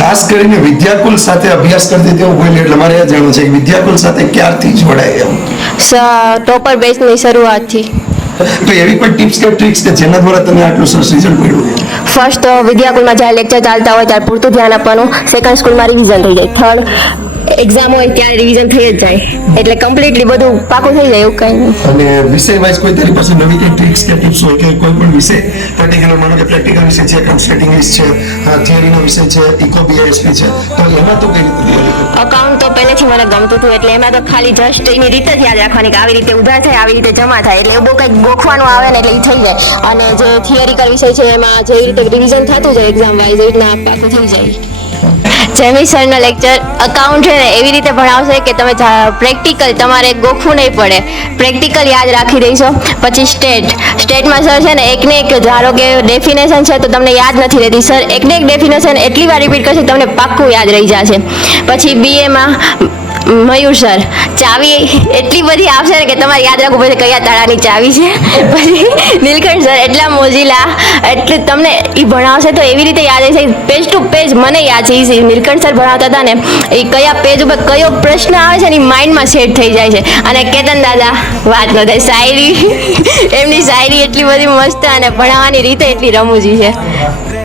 ખાસ કરીને વિદ્યાકુલ સાથે અભ્યાસ કરતી તેવું કોઈ એટલે મારે એ જાણવું છે કે વિદ્યાકુલ સાથે ક્યારથી જોડાય એમ? ટોપર બેચની શરૂઆતથી. તો એવી કોઈ ટિપ્સ કે ટ્રિક્સ કે જેના દ્વારા તમે આટલું સરસ રિઝલ્ટ મળ્યું? ફર્સ્ટ તો વિદ્યાકુલમાં જ્યારે લેક્ચર ચાલતા હોય ત્યારે પૂરતું ધ્યાન આપવાનું. સેકન્ડ સ્કૂલમાં રિવિઝન થઈ જાય. થર્ડ એક્ઝામ હોય ત્યારે રિવિઝન થઈ જ જાય, એટલે કમ્પ્લીટલી બધું પાકું થઈ જાય એવું કંઈ નહીં. અને વિષય વાઇઝ કોઈ તારી પાસે નવી કોઈ ટ્રિક્સ કે ટિપ્સ હોય કે કોઈ પણ વિષય પર્ટિક્યુલર માનો કે પ્રેક્ટિકલ વિષય છે, કન્સેપ્ટ ઇંગ્લિશ છે, થિયરીનો વિષય છે, ઇકો બીઆઈએસપી છે, તો એમાં તો કઈ રીતે તૈયારી કરવી? અકાઉન્ટ તો પહેલેથી મને ગમતું હતું, એટલે એમાં તો ખાલી જસ્ટ એની રીતે જ યાદ રાખવાની કે આવી રીતે ઉધાર થાય, આવી રીતે જમા થાય, એટલે એવું બહુ કંઈક ગોખવાનું આવે ને એટલે એ થઈ જાય. અને જે થિયરિકલ વિષય છે એમાં જેવી રીતે રિવિઝન થતું જાય એક્ઝામ વાઇઝ એવી રીતના પાકું થઈ જાય. જેમી સરનો લેક્ચર અકાઉન્ટ છે ને એવી રીતે ભણાવશે કે તમે પ્રેક્ટિકલ તમારે ગોખવું નહીં પડે, પ્રેક્ટિકલ યાદ રાખી દઈશો. પછી સ્ટેટમાં સર છે ને એકને એક ધારો કે ડેફિનેશન છે તો તમને યાદ નથી રહેતી, સર એકને એક ડેફિનેશન એટલી વાર રિપીટ કરશે તમને પાક્કું યાદ રહી જશે. પછી બીએમાં મયુર સર ચાવી એટલી બધી આવશે ને કે તમારે યાદ રાખવું પડશે કયા તાળાની ચાવી છે. પછી નીલકંઠ સર એટલા મોજીલા, એટલે તમને એ ભણાવશે તો એવી રીતે યાદ રહેશે પેજ ટુ પેજ. મને યાદ છે એ નીલકંઠ સર ભણાવતા હતા ને એ કયા પેજ ઉપર કયો પ્રશ્ન આવે છે ને એ માઇન્ડમાં સેટ થઈ જાય છે. અને કેતન દાદા વાત ન થાય, શાયરી એમની શાયરી એટલી બધી મસ્ત અને ભણાવવાની રીતે એટલી રમૂજી છે.